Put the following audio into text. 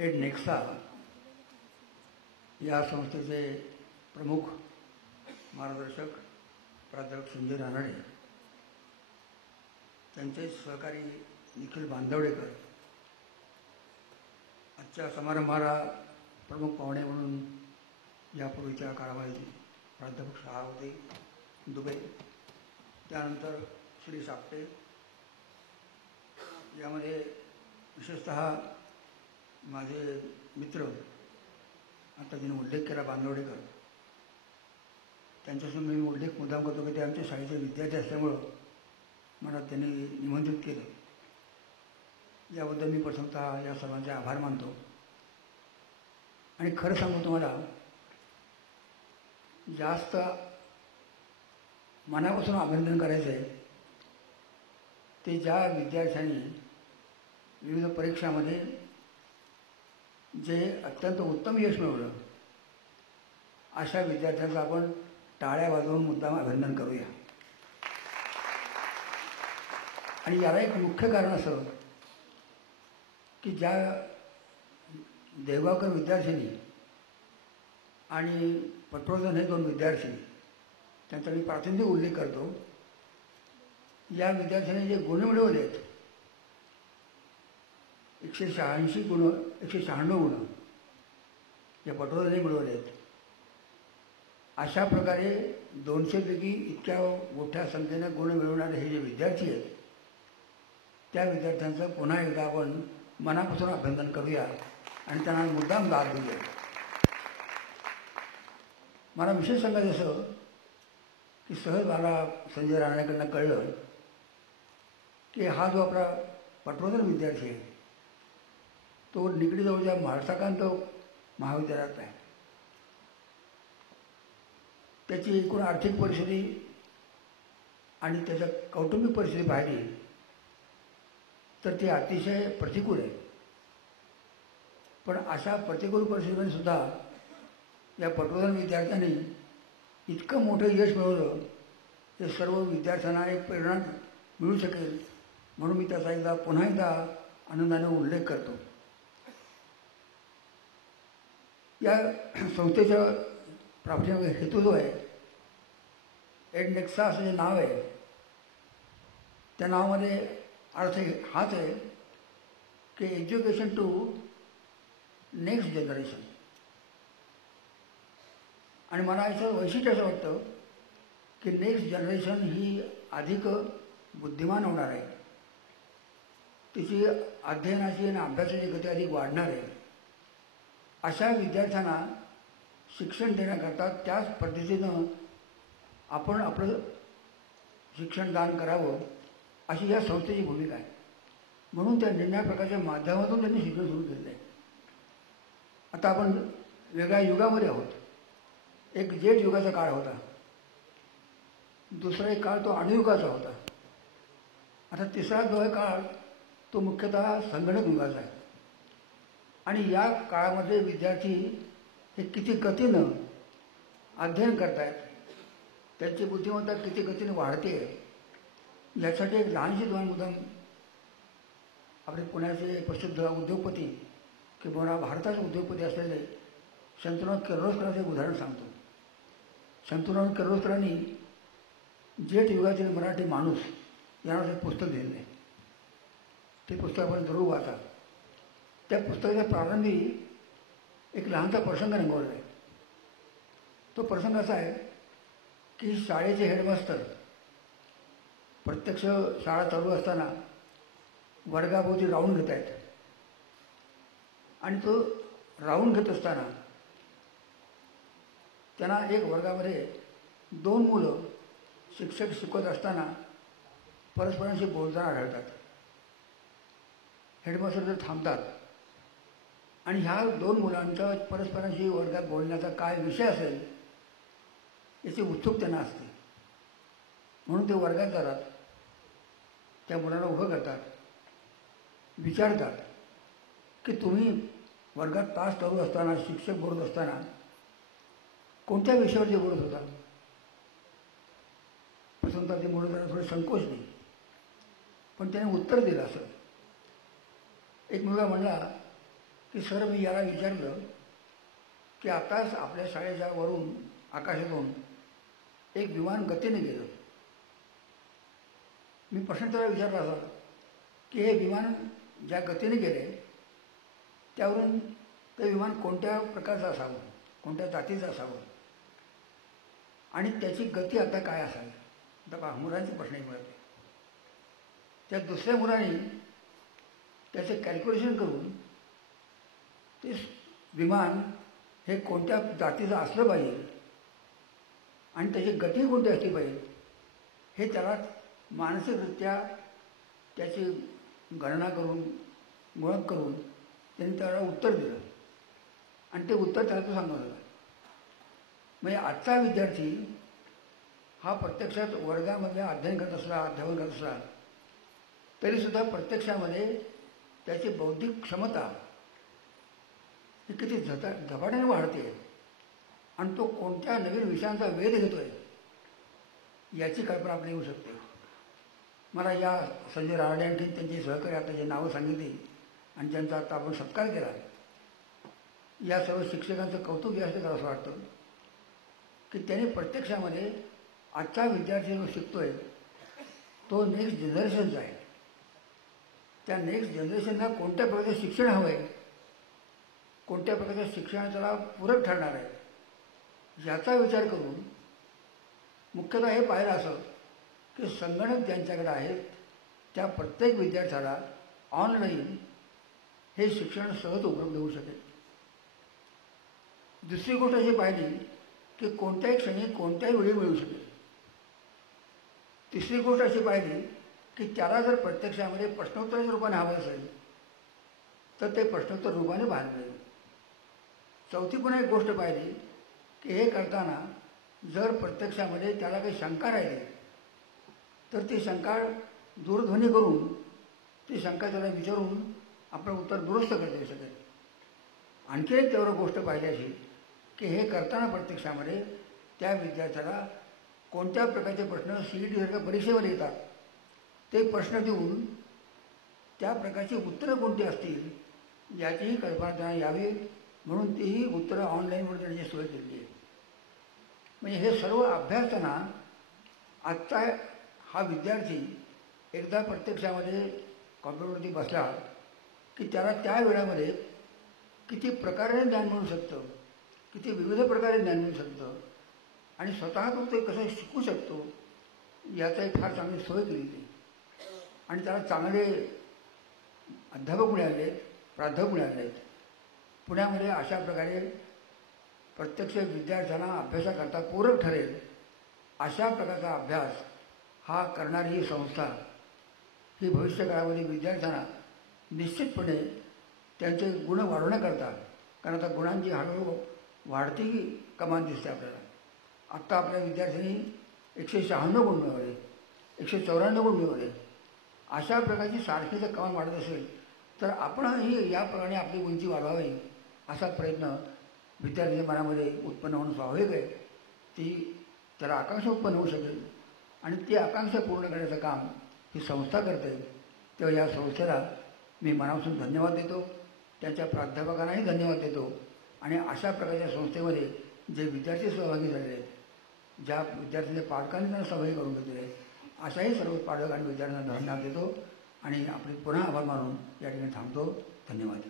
Adnexa या संस्थेचे प्रमुख मार्गदर्शक प्राध्यापक संजय रानडे, त्यांचे सहकारी निखिल बांदवडेकर, आजच्या समारंभाला प्रमुख पाहुणे म्हणून यापूर्वीच्या काळामध्ये प्राध्यापक शहावते दुबे, त्यानंतर श्री सापटे, यामध्ये विशेषतः माझे मित्र आता ज्याने उल्लेख केला बांदवडेकर, त्यांच्यासून मी उल्लेख मुद्दाम करतो की ते आमच्या शाळेचे विद्यार्थी असल्यामुळं मला त्यांनी निमंत्रित केलं. याबद्दल मी प्रथमतः या सर्वांचे आभार मानतो. आणि खरं सांगतो तुम्हाला, जास्त मनापासून अभिनंदन करायचं आहे ते ज्या विद्यार्थ्यांनी विविध परीक्षामध्ये जे अत्यंत उत्तम यश मिळवलं, अशा विद्यार्थ्यांचं आपण टाळ्या वाजवून मुद्दाम अभिनंदन करूया. आणि याला एक मुख्य कारण असं की ज्या देवगावकर विद्यार्थिनी आणि पटवर्धन हे दोन विद्यार्थी, त्यांचा मी प्रातिनिधिक उल्लेख करतो. या विद्यार्थ्यांनी जे गुण मिळवले आहेत, 186 गुण, 196 गुण या पटवर्धनने मिळवले आहेत. अशा प्रकारे 200 पैकी इतक्या मोठ्या संख्येनं गुण मिळवणारे हे जे विद्यार्थी आहेत, त्या विद्यार्थ्यांचं पुन्हा एकदा आपण मनापासून अभिनंदन करूया आणि त्यांना मुद्दाम दाद देऊया. मला विशेष सांगायचं असं की सहज मला संजय राणेकडनं कळलं की हा जो आपला पटवर्धन विद्यार्थी आहे तो निगडीजवळच्या म्हाळसाकांत महाविद्यालयात आहे. त्याची एकूण आर्थिक परिस्थिती आणि त्याच्या कौटुंबिक परिस्थिती पाहिली तर ती अतिशय प्रतिकूल आहे. पण अशा प्रतिकूल परिस्थितीमध्ये सुद्धा या पटवर्धन विद्यार्थ्यांनी इतकं मोठं यश मिळवलं ते सर्व विद्यार्थ्यांना एक प्रेरणा मिळू शकेल म्हणून मी त्याचा पुन्हा एकदा आनंदाने उल्लेख करतो. या संस्थेच्या प्राप्तीमागे हेतू जो आहे, एडनेक्सा असं जे नाव आहे, त्या नावामध्ये अर्थ हाच आहे की एज्युकेशन टू नेक्स्ट जनरेशन. आणि मला याचं वैशिष्ट्य असं वाटतं की नेक्स्ट जनरेशन ही अधिक बुद्धिमान होणार आहे, तिची अध्ययनाची आणि अभ्यासाची गती अधिक वाढणार आहे. अशा विद्यार्थ्यांना शिक्षण देण्याकरता त्याच पद्धतीनं आपण आपलं शिक्षण दान करावं अशी या संस्थेची भूमिका आहे. म्हणून त्या निर्णय प्रकारच्या माध्यमातून त्यांनी शिक्षण सुरू केलं आहे. आता आपण वेगळ्या युगामध्ये आहोत. एक जेट युगाचा काळ होता, दुसरा एक काळ तो अणुयुगाचा होता. आता तिसरा जो आहे काळ तो मुख्यतः संगणक युगाचा आहे. आणि या काळामध्ये विद्यार्थी हे किती गतीनं अध्ययन करतायत, त्यांची बुद्धिमत्ता किती गतीने वाढते, यासाठी एक लहानशी दोन मुद्दाम आपले पुण्याचे प्रसिद्ध उद्योगपती किंवा भारताचे उद्योगपती असलेले शंतनुनाथ किर्लोस्करांचं एक उदाहरण सांगतो. शंतनुनाथ किर्लोस्करांनी जेट युगातील मराठी माणूस यावर एक पुस्तक लिहिलं आहे. ते पुस्तक आपण जरूर वाचा. त्या पुस्तकाच्या प्रारंभी एक लहानसा प्रसंग रंगवला आहे. तो प्रसंग असा आहे की शाळेचे हेडमास्टर प्रत्यक्ष शाळा चालू असताना वर्गाभोवती राऊंड घेत आहेत. आणि तो राऊंड घेत असताना त्यांना एक वर्गामध्ये 2 मुलं शिक्षक शिकवत असताना परस्परांशी बोलताना आढळतात. हेडमास्टर जर थांबतात आणि ह्या 2 मुलांचा परस्परांशी वर्गात बोलण्याचा काय विषय असेल याची उत्सुकता त्यांना असते. म्हणून ते वर्गात जातात, त्या मुलांना उभं करतात, विचारतात की तुम्ही वर्गात तास चालू असताना शिक्षक बोलत असताना कोणत्या विषयावर बोलत होता. प्रथमतः ते मुलं जरा थोडे संकोचले, पण त्याने उत्तर दिलं असं. एक मुलगा म्हणला की सर मी याला विचारलं की आताच आपल्या शाळेच्या वरून आकाशातून एक विमान गतीने गेलं. मी प्रश्न त्याला विचारला असा की हे विमान ज्या गतीने गेले त्यावरून ते विमान कोणत्या प्रकारचं असावं, कोणत्या जातीचं असावं आणि त्याची गती आता काय असावी. आता पहा मुलांचे प्रश्नही मिळते. त्या दुसऱ्या मुलाने त्याचे कॅल्क्युलेशन करून ते विमान हे कोणत्या जातीचं असलं पाहिजे आणि त्याची गती कोणती असली पाहिजे हे त्याला मानसिकरित्या त्याची गणना करून गुणक करून त्यांनी त्याला उत्तर दिलं आणि ते उत्तर त्याला तो सांगत होता. म्हणजे आजचा विद्यार्थी हा प्रत्यक्षात वर्गामध्ये अध्ययन करत असला, अध्यापन करत असला तरीसुद्धा प्रत्यक्षामध्ये त्याची बौद्धिक क्षमता ही किती झपाट्याने वाढते आणि तो कोणत्या नवीन विषयांचा वेध घेतोय याची कल्पना आपल्याला येऊ शकते. मला या संजय राहाडे आणखी त्यांची सहकारी आता जे नावं सांगितली आणि ज्यांचा आता आपण सत्कार केला या सर्व शिक्षकांचं कौतुक यासाठी असं वाटतं की त्यांनी प्रत्यक्षामध्ये आजचा विद्यार्थी जो शिकतोय तो नेक्स्ट जनरेशनचा आहे. त्या नेक्स्ट जनरेशनला कोणत्या प्रकारचं शिक्षण हवं आहे, कोणत्या प्रकारचं शिक्षण त्याला पूरक ठरणार आहे याचा विचार करून मुख्यतः हे पाहिलं असं की संगणक ज्यांच्याकडे आहेत त्या प्रत्येक विद्यार्थ्याला ऑनलाईन हे शिक्षण सहज उपलब्ध होऊ शकेल. दुसरी गोष्ट अशी पाहिली की कोणत्याही क्षणी कोणत्याही वेळी मिळू शकेल. तिसरी गोष्ट अशी पाहिली की त्याला जर प्रत्यक्षामध्ये प्रश्नोत्तराच्या रूपाने हवं असेल तर ते प्रश्नोत्तर रूपाने पाहायला मिळेल. चौथी पुन्हा एक गोष्ट पाहिली की हे करताना जर प्रत्यक्षामध्ये त्याला काही शंका राहिली तर ती शंका दूरध्वनी करून ती शंका त्याला विचारून आपलं उत्तर दुरुस्त करता येऊ शकेल. आणखी एक तेवढं गोष्ट पाहिली अशी की हे करताना प्रत्यक्षामध्ये त्या विद्यार्थ्याला कोणत्या प्रकारचे प्रश्न CET सारख्या परीक्षेवर येतात ते प्रश्न देऊन त्या प्रकारची उत्तरं कोणती असतील याचीही कल्पना त्यांना यावी म्हणून तीही उत्तरं ऑनलाईनवर देण्याची सोय केली आहे. म्हणजे हे सर्व अभ्यासताना आजचा हा विद्यार्थी एकदा प्रत्यक्षामध्ये कॉम्प्युटरवरती बसला की त्याला त्या वेळामध्ये किती प्रकारे ज्ञान मिळू शकतं, किती विविध प्रकारे ज्ञान मिळू शकतं आणि स्वतः तो ते कसं शिकू शकतो याचा एक फार चांगली सोय केलेली आणि त्याला चांगले अध्यापक मिळाले आहेत, प्राध्यापक मिळाले आहेत. पुण्यामध्ये अशा प्रकारे प्रत्यक्ष विद्यार्थ्यांना अभ्यासाकरता पूरक ठरेल अशा प्रकारचा अभ्यास हा करणारी ही संस्था ही भविष्यकाळामध्ये विद्यार्थ्यांना निश्चितपणे त्यांचे गुण वाढवण्याकरता, कारण आता गुणांची हळूहळू वाढती कमान दिसते आपल्याला. आत्ता आपल्या विद्यार्थ्यांनी 196 गुण मिळवले, 194 गुण मिळवले. अशा प्रकारची सारखी जर कमान वाढत असेल तर आपणही याप्रमाणे आपली उंची वाढवावी असा प्रयत्न विद्यार्थ्यांच्या मनामध्ये उत्पन्न होणं स्वाभाविक आहे. त्याला आकांक्षा उत्पन्न होऊ शकेल आणि ती आकांक्षा पूर्ण करण्याचं काम ही संस्था करते. तेव्हा या संस्थेला मी मनापासून धन्यवाद देतो, त्यांच्या प्राध्यापकांनाही धन्यवाद देतो आणि अशा प्रकारच्या संस्थेमध्ये जे विद्यार्थी सहभागी झालेले आहेत, ज्या विद्यार्थ्यांच्या पालकांनी त्यांना सहभागी करून घेतलेले आहेत अशाही सर्व पालक आणि विद्यार्थ्यांना धन्यवाद देतो आणि आपले पुन्हा आभार मानून या ठिकाणी थांबतो. धन्यवाद.